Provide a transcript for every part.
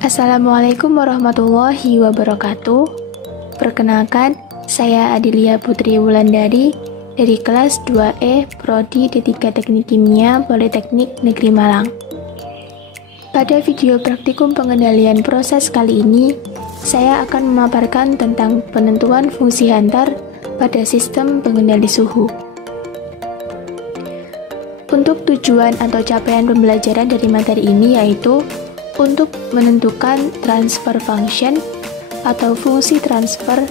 Assalamualaikum warahmatullahi wabarakatuh. Perkenalkan, saya Adilia Putri Wulandari dari kelas 2E Prodi D3 Teknik Kimia Politeknik Negeri Malang. Pada video praktikum pengendalian proses kali ini, saya akan memaparkan tentang penentuan fungsi hantar pada sistem pengendali suhu. Untuk tujuan atau capaian pembelajaran dari materi ini yaitu untuk menentukan transfer function atau fungsi transfer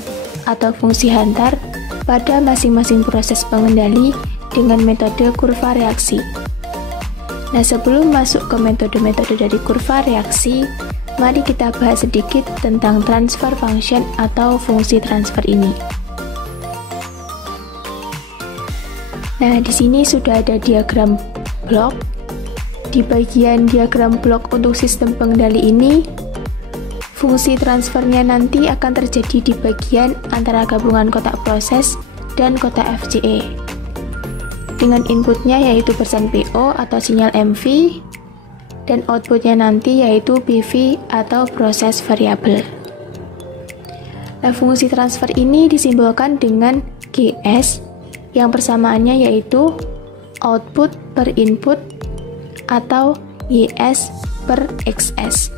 atau fungsi hantar pada masing-masing proses pengendali dengan metode kurva reaksi. Nah, sebelum masuk ke metode-metode dari kurva reaksi, mari kita bahas sedikit tentang transfer function atau fungsi transfer ini. Nah, di sini sudah ada diagram blok. Di bagian diagram blok untuk sistem pengendali ini, fungsi transfernya nanti akan terjadi di bagian antara gabungan kotak proses dan kotak FCE. Dengan inputnya yaitu persen PO atau sinyal MV, dan outputnya nanti yaitu PV atau proses variabel. Nah, fungsi transfer ini disimbolkan dengan GS, yang persamaannya yaitu output per input atau YS per XS.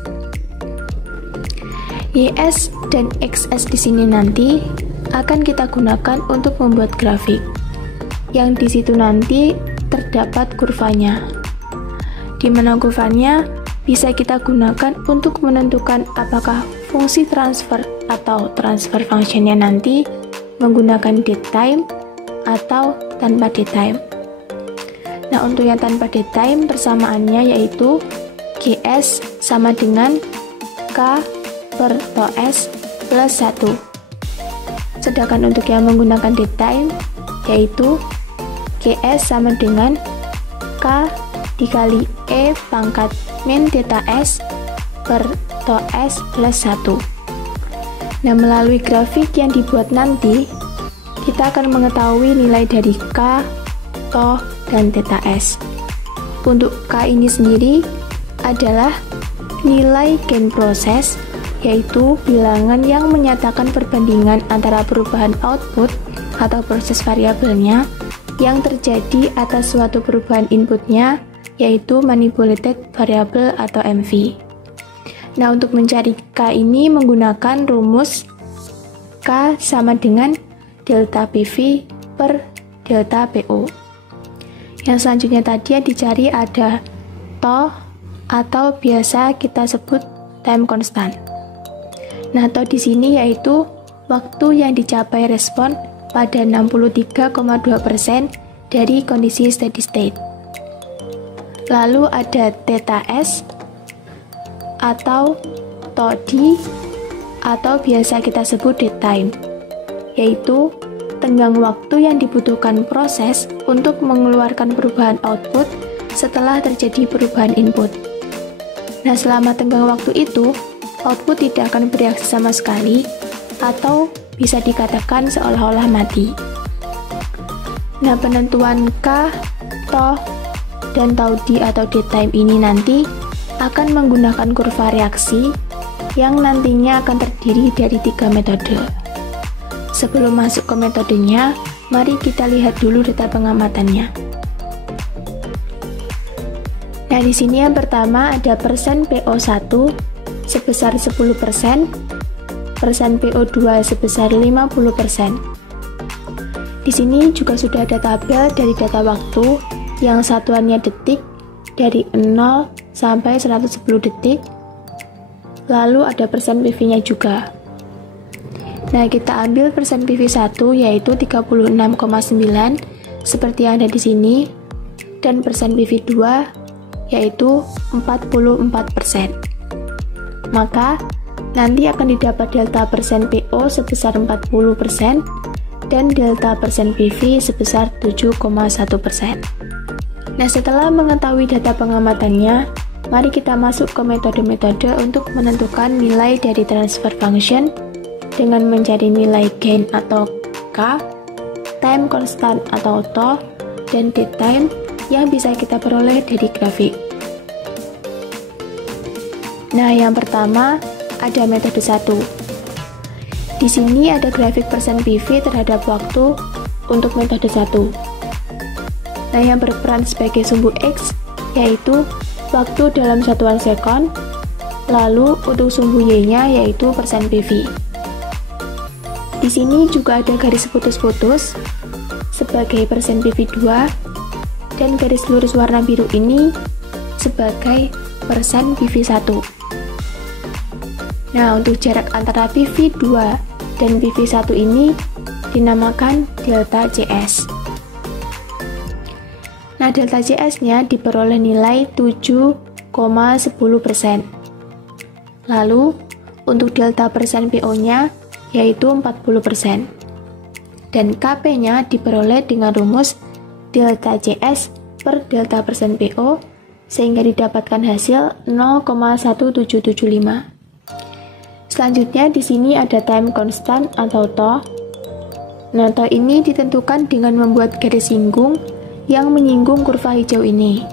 YS dan XS di sini nanti akan kita gunakan untuk membuat grafik, yang di situ nanti terdapat kurvanya. Di mana kurvanya bisa kita gunakan untuk menentukan apakah fungsi transfer atau transfer functionnya nanti menggunakan datetime atau tanpa datetime. Nah, untuk yang tanpa datetime persamaannya yaitu GS sama dengan K per TOS plus 1. Sedangkan untuk yang menggunakan datetime yaitu GS sama dengan K dikali E pangkat min theta S per TOS plus 1. Nah, melalui grafik yang dibuat nanti, kita akan mengetahui nilai dari K, TO, dan theta S. Untuk K ini sendiri adalah nilai gain proses, yaitu bilangan yang menyatakan perbandingan antara perubahan output atau proses variabelnya yang terjadi atas suatu perubahan inputnya, yaitu manipulated variable atau MV. Nah, untuk mencari K ini menggunakan rumus K sama dengan delta PV per delta PO. Yang selanjutnya tadi yang dicari ada TO atau biasa kita sebut time constant. Nah, TO di sini yaitu waktu yang dicapai respon pada 63,2% dari kondisi steady state. Lalu ada theta S atau TO D atau biasa kita sebut datetime, yaitu tenggang waktu yang dibutuhkan proses untuk mengeluarkan perubahan output setelah terjadi perubahan input. Nah, selama tenggang waktu itu, output tidak akan bereaksi sama sekali atau bisa dikatakan seolah-olah mati. Nah, penentuan K, TO, dan tau D atau datetime ini nanti akan menggunakan kurva reaksi yang nantinya akan terdiri dari 3 metode. Sebelum masuk ke metodenya, mari kita lihat dulu data pengamatannya. Nah, di sini yang pertama ada persen PO1 sebesar 10%, persen PO2 sebesar 50%. Di sini juga sudah ada tabel dari data waktu yang satuannya detik dari 0 sampai 110 detik. Lalu ada persen PV-nya juga. Nah, kita ambil persen PV1 yaitu 36,9 seperti yang ada di sini, dan persen PV2 yaitu 44%. Maka nanti akan didapat delta persen PO sebesar 40% dan delta persen PV sebesar 7,1%. Nah, setelah mengetahui data pengamatannya, mari kita masuk ke metode-metode untuk menentukan nilai dari transfer function dengan mencari nilai gain atau K, time constant atau TO, dan datetime yang bisa kita peroleh dari grafik. Nah, yang pertama ada metode 1. Di sini ada grafik persen PV terhadap waktu untuk metode 1. Nah, yang berperan sebagai sumbu X yaitu waktu dalam satuan sekon, lalu untuk sumbu Y-nya yaitu persen PV. Di sini juga ada garis putus-putus sebagai persen PV2 dan garis lurus warna biru ini sebagai persen PV1. Nah, untuk jarak antara PV2 dan PV1 ini dinamakan delta CS. Nah, delta CS-nya diperoleh nilai 7,10%. Lalu, untuk delta persen PO-nya yaitu 40%. Dan KP-nya diperoleh dengan rumus delta CS per delta persen PO sehingga didapatkan hasil 0,1775. Selanjutnya di sini ada time constant atau tau. Nah, tau ini ditentukan dengan membuat garis singgung yang menyinggung kurva hijau ini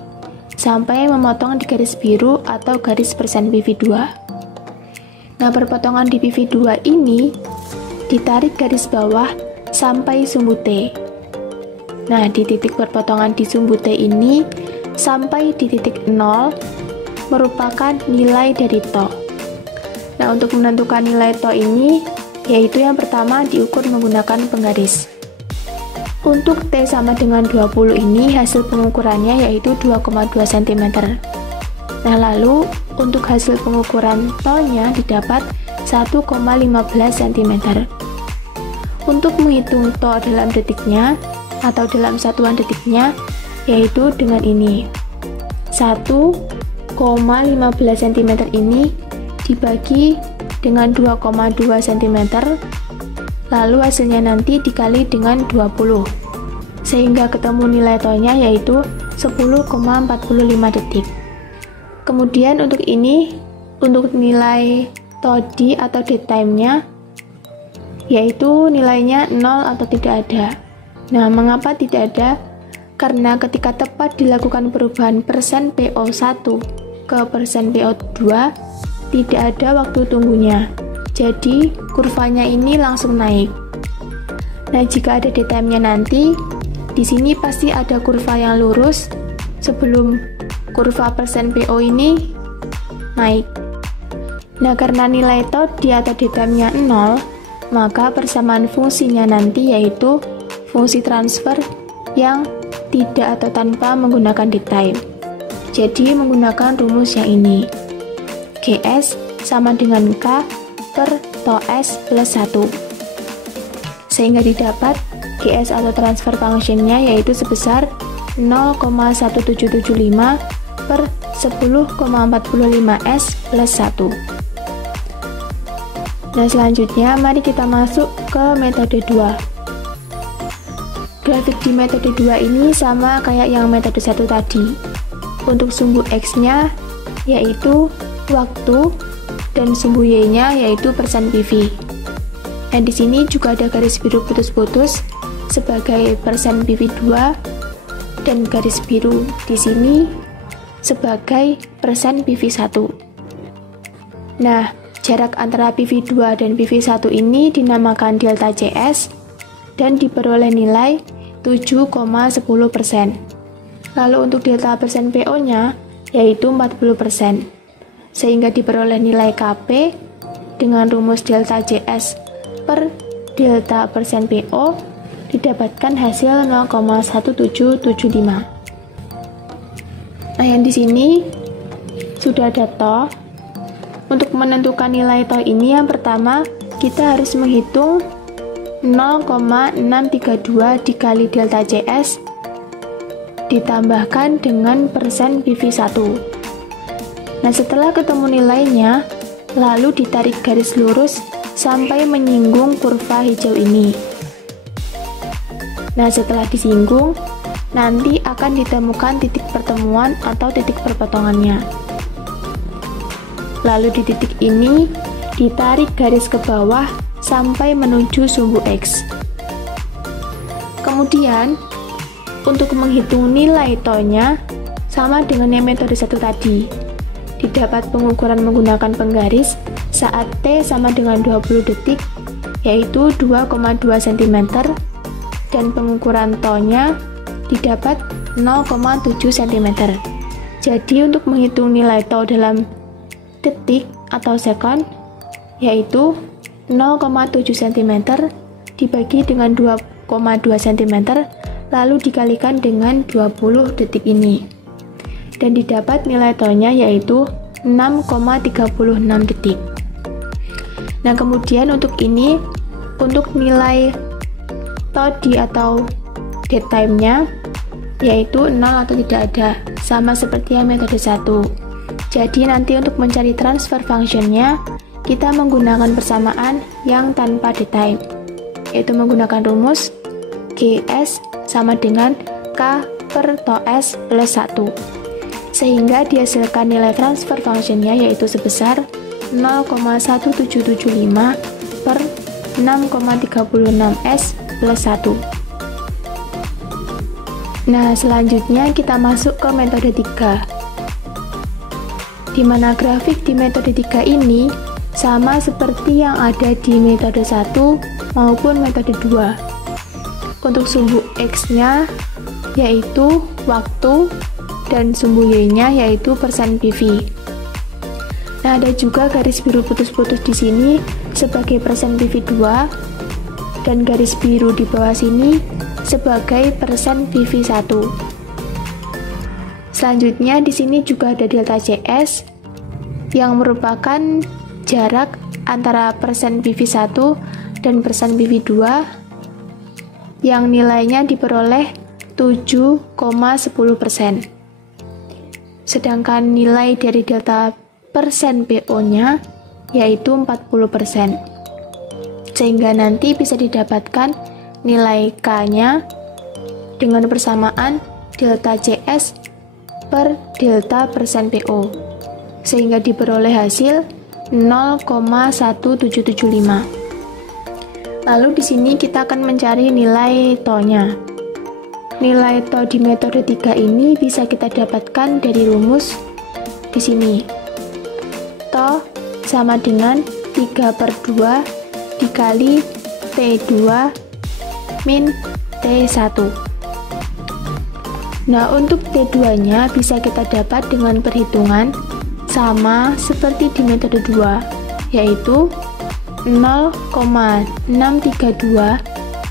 sampai memotong di garis biru atau garis persen PV2. Nah, perpotongan di PV2 ini ditarik garis bawah sampai sumbu T. Nah, di titik perpotongan di sumbu T ini sampai di titik 0 merupakan nilai dari tau. Nah, untuk menentukan nilai tau ini, yaitu yang pertama diukur menggunakan penggaris. Untuk T sama dengan 20 ini, hasil pengukurannya yaitu 2,2 cm. Nah, lalu untuk hasil pengukuran tau-nya didapat 1,15 cm. Untuk menghitung tau dalam detiknya, atau dalam satuan detiknya, yaitu dengan ini. 1,15 cm ini dibagi dengan 2,2 cm, lalu hasilnya nanti dikali dengan 20, sehingga ketemu nilai tau-nya yaitu 10,45 detik. Kemudian untuk ini, untuk nilai tau D atau dead time-nya, yaitu nilainya 0 atau tidak ada. Nah, mengapa tidak ada? Karena ketika tepat dilakukan perubahan persen PO1 ke persen PO2, tidak ada waktu tunggunya, jadi kurvanya ini langsung naik. Nah, jika ada dead time-nya nanti, di sini pasti ada kurva yang lurus sebelum kurva persen PO ini naik. Nah, karena nilai tau D atau dead time-nya 0, maka persamaan fungsinya nanti yaitu fungsi transfer yang tidak atau tanpa menggunakan dead time. Jadi menggunakan rumus yang ini. GS sama dengan K per tau S plus 1, sehingga didapat GS atau transfer function-nya yaitu sebesar 0,1775 per 10,45 S plus 1. Nah, selanjutnya mari kita masuk ke metode 2. Grafik di metode 2 ini sama kayak yang metode 1 tadi. Untuk sumbu X-nya yaitu waktu dan sumbu Y-nya yaitu persen PV. Nah, di sini juga ada garis biru putus-putus sebagai persen PV2 dan garis biru di sini sebagai persen PV1. Nah, jarak antara PV2 dan PV1 ini dinamakan delta CS dan diperoleh nilai 7,10%. Lalu untuk delta persen PO-nya yaitu 40%. Sehingga diperoleh nilai KP dengan rumus delta CS per delta persen PO didapatkan hasil 0,1775. Nah, yang di sini sudah ada tau. Untuk menentukan nilai tau ini, yang pertama kita harus menghitung 0,632 dikali delta CS ditambahkan dengan persen PV1. Nah, setelah ketemu nilainya, lalu ditarik garis lurus sampai menyinggung kurva hijau ini. Nah, setelah disinggung, nanti akan ditemukan titik pertemuan atau titik perpotongannya. Lalu di titik ini, ditarik garis ke bawah sampai menuju sumbu X. Kemudian, untuk menghitung nilai tau-nya, sama dengan yang metode 1 tadi, didapat pengukuran menggunakan penggaris saat T sama dengan 20 detik, yaitu 2,2 cm, dan pengukuran T-nya didapat 0,7 cm. Jadi untuk menghitung nilai T dalam detik atau sekon, yaitu 0,7 cm dibagi dengan 2,2 cm, lalu dikalikan dengan 20 detik ini. Dan didapat nilai T-nya yaitu 6,36 detik. Nah, kemudian untuk ini, untuk nilai todi atau dead time-nya yaitu 0 atau tidak ada, sama seperti yang metode 1. Jadi nanti untuk mencari transfer function-nya, kita menggunakan persamaan yang tanpa dead time, yaitu menggunakan rumus GS sama dengan K per TOS plus 1, sehingga dihasilkan nilai transfer function-nya yaitu sebesar 0,1775 per 6,36S plus 1. Nah, selanjutnya kita masuk ke metode 3, di mana grafik di metode 3 ini sama seperti yang ada di metode 1 maupun metode 2. Untuk sumbu X-nya yaitu waktu, dan sumbu Y-nya yaitu persen PV. Nah, ada juga garis biru putus-putus di sini sebagai persen PV 2, dan garis biru di bawah sini sebagai persen PV 1. Selanjutnya di sini juga ada delta CS yang merupakan jarak antara persen PV 1 dan persen PV 2 yang nilainya diperoleh 7,10%. Sedangkan nilai dari delta persen PO-nya yaitu 40%. Sehingga nanti bisa didapatkan nilai K-nya dengan persamaan delta CS per delta persen PO, sehingga diperoleh hasil 0,1775. Lalu di sini kita akan mencari nilai T-nya. Nilai T di metode 3 ini bisa kita dapatkan dari rumus di sini. T sama dengan 3/2 dikali T2 min T1. Nah, untuk T2-nya bisa kita dapat dengan perhitungan sama seperti di metode 2, yaitu 0,632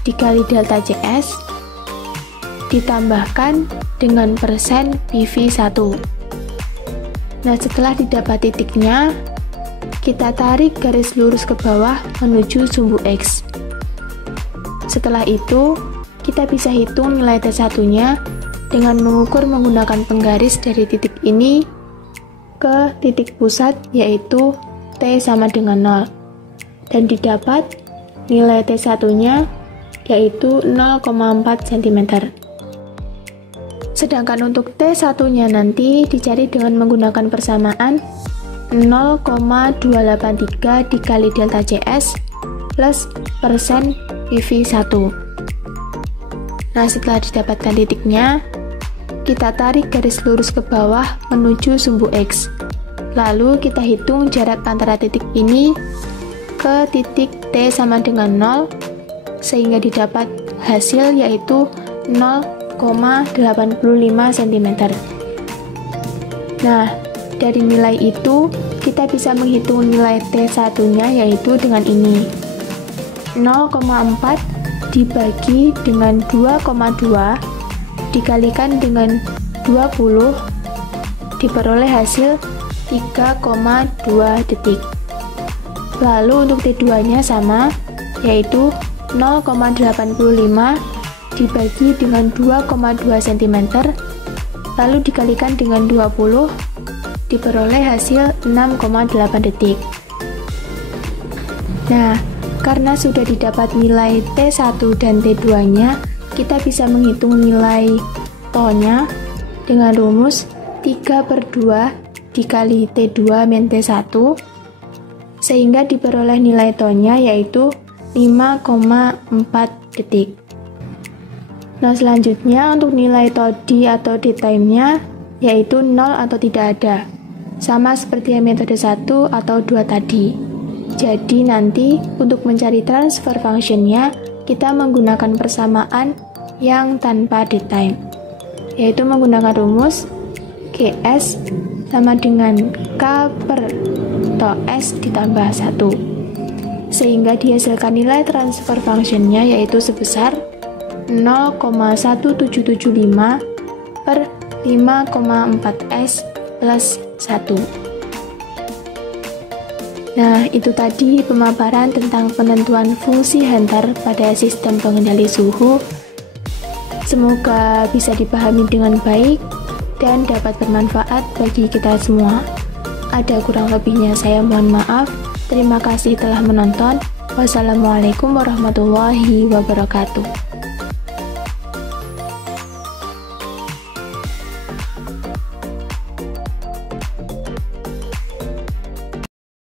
dikali delta CS ditambahkan dengan persen PV1. Nah, setelah didapat titiknya, kita tarik garis lurus ke bawah menuju sumbu X. Setelah itu, kita bisa hitung nilai T1-nya dengan mengukur menggunakan penggaris dari titik ini ke titik pusat, yaitu T sama dengan 0. Dan didapat nilai T1-nya yaitu 0,4 cm. Sedangkan untuk T1-nya nanti dicari dengan menggunakan persamaan 0,283 dikali delta CS plus persen PV1. Nah, setelah didapatkan titiknya, kita tarik garis lurus ke bawah menuju sumbu X. Lalu kita hitung jarak antara titik ini ke titik T sama dengan 0, sehingga didapat hasil yaitu 0,85 cm. Nah, dari nilai itu kita bisa menghitung nilai T1-nya yaitu dengan ini. 0,4 dibagi dengan 2,2 dikalikan dengan 20 diperoleh hasil 3,2 detik. Lalu untuk T2-nya sama, yaitu 0,85 dibagi dengan 2,2 cm, lalu dikalikan dengan 20, diperoleh hasil 6,8 detik. Nah, karena sudah didapat nilai T1 dan T2-nya, kita bisa menghitung nilai T-nya dengan rumus 3/2 dikali T2 min T1, sehingga diperoleh nilai T-nya yaitu 5,4 detik. Nah, selanjutnya untuk nilai todi atau dead time-nya yaitu 0 atau tidak ada. sama seperti yang metode 1 atau 2 tadi. Jadi nanti untuk mencari transfer functionnya, kita menggunakan persamaan yang tanpa daytime, yaitu menggunakan rumus GS sama dengan K per tau S ditambah 1, sehingga dihasilkan nilai transfer functionnya yaitu sebesar 0,1775 per 5,4S plus 1. Nah, itu tadi pemaparan tentang penentuan fungsi Hunter pada sistem pengendali suhu. Semoga bisa dipahami dengan baik dan dapat bermanfaat bagi kita semua. Ada kurang lebihnya saya mohon maaf. Terima kasih telah menonton. Wassalamualaikum warahmatullahi wabarakatuh.